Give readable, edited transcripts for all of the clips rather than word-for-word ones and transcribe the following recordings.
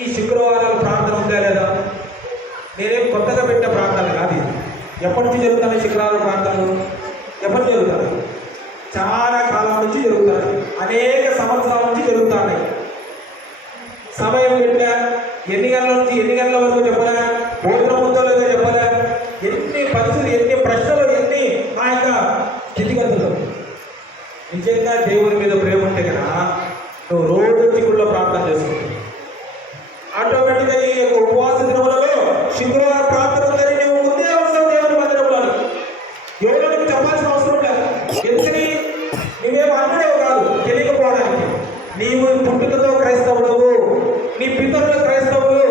ఈ శుక్రవారాలు ప్రార్థన ఉందా లేదా? నేనేం కొత్తగా పెట్టిన ప్రార్థన కాదు. ఎప్పటి నుంచి జరుగుతాయి శుక్రవారం ప్రార్థనలు? ఎప్పటి జరుగుతాయి? చాలా కాలం నుంచి జరుగుతాయి. అనేక సంవత్సరాల నుంచి జరుగుతాయి. సమయం పెట్టా, ఎన్ని గంటల నుంచి ఎన్ని గంటల వరకు చెప్పలే, భోజనం ఉందో లేదో చెప్పలే, ఎన్ని పరిస్థితులు, ఎన్ని ప్రశ్నలు, ఎన్ని ఆ యొక్క స్థితిగతులు. నిజంగా దేవుని మీద ప్రేమ ఉంటే కదా నువ్వు రోజు చిక్కుల్లో ప్రార్థన చేసుకుంటావు. ఆటోమేటిక్గా ఈ యొక్క ఉపవాస దినములలో శుక్రవారం ప్రార్థన ఉందని నువ్వు ముందే అవసరం దేవుని మందిరంలో. ఎవరికి చెప్పాల్సిన అవసరం లేదు. ఎందుకని? నువ్వేమో అన్నడేవు కాదు, తెలియకపోవడానికి. నీవు పుట్టుకతో క్రైస్తవుడవు, నీ పితరులు క్రైస్తవులు.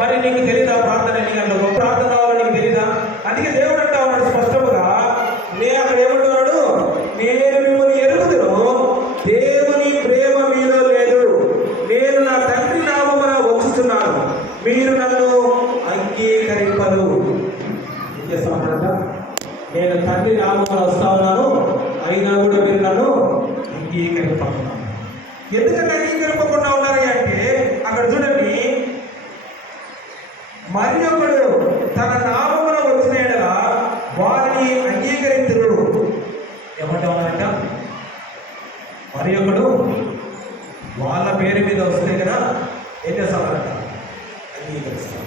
మరి నీకు తెలీదా ప్రార్థన ఎన్ని గంటలకు ప్రార్థన కావాలో నీకు తెలీదా? అందుకే దేవుడు అంటా ఉన్నాడు స్పష్టముగా. అక్కడ ఏమంటున్నాడు? నేను మిమ్మల్ని ఎరుగుదును, దేవుని ప్రేమ మీలో లేదు. నేను నా తండ్రి నామమున వచ్చుచున్నాను, మీరు నన్ను అంగీకరింపరు. ఏం చేస్తామంట? నేను తండ్రి నామమున వస్తా ఉన్నాను, అయినా కూడా మీరు నన్ను అంగీకరింపకున్నాను. ఎందుకంటే అంగీకరింపకుండా ఉన్నారు అంటే అక్కడ చూడండి, మరి ఒకడు తన నామమున వచ్చిన యెడల వారిని అంగీకరింతురు. ఏమంటా ఉన్నారంట? మరి ఒకడు వాళ్ళ పేరు మీద వస్తే కదా ఏం చేస్తామంట? అంగీకరిస్తాం.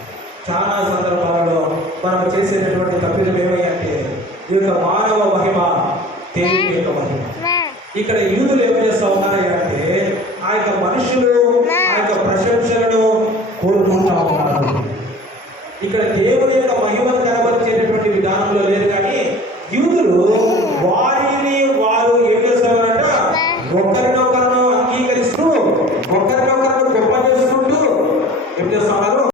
చాలా సందర్భాలలో మనం చేసేటటువంటి తప్పిదం ఏమయ్యంటే ఈ యొక్క మానవ మహిమ, దేవుని యొక్క మహిమ. ఇక్కడ యూదులు ఏం చేస్తా ఉన్నారంటే ఆ యొక్క మనుషులు